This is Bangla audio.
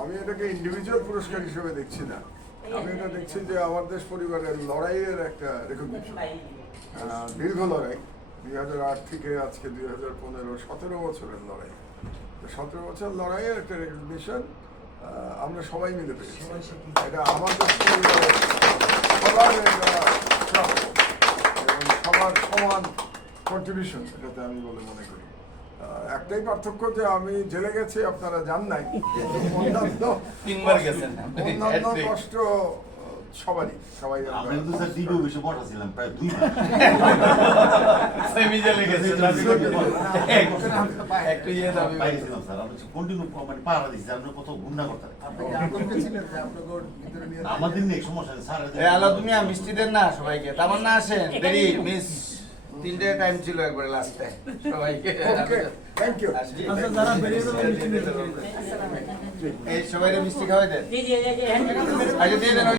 আমি এটাকে ইন্ডিভিজুয়াল পুরস্কার হিসেবে দেখছি না আমি এটা দেখছি যে আমার দেশ পরিবারের লড়াইয়ের একটা রেকগনিশন দীর্ঘ লড়াই দুই হাজার আট থেকে আজকে দুই হাজার পনেরো সতেরো বছরের লড়াই সতেরো বছর লড়াইয়ের একটা রেকগনিশন আমরা সবাই মিলে এটা আমাদের সবার সবার সমান কন্ট্রিবিউশন এটাতে আমি বলে মনে করি। একটাই পার্থক্য যে আমি জেলে গেছি আপনারা জান নাই। অন্যান্য তিনবার গেছেন। আপনি, অন্যান্য কষ্ট সবারই সবাই আমরা কিন্তু স্যার দ্বিতীয় বেশি বসা ছিলাম প্রায় দুই মাস। সেমি জেলে একটু ইয়ে দাবি স্যার। আমরা কন্টিনিউ মানে পাহারা দিচ্ছি আমরা কত গুন্ডা করতাম আমাদের নেই সমস্যা স্যার এই আলো তুমি মিষ্টি দেন না সবাইকে। তেমন না আসেন দেরি মিস তিনটে টাইম ছিল একবারে লাস্টে সবাইকে। ওকে থ্যাংক ইউ আচ্ছা, যারা বেরিয়ে যাবেন, মিষ্টি এই সবাই মিষ্টি খাওয়াই দেন। দিয়ে ওই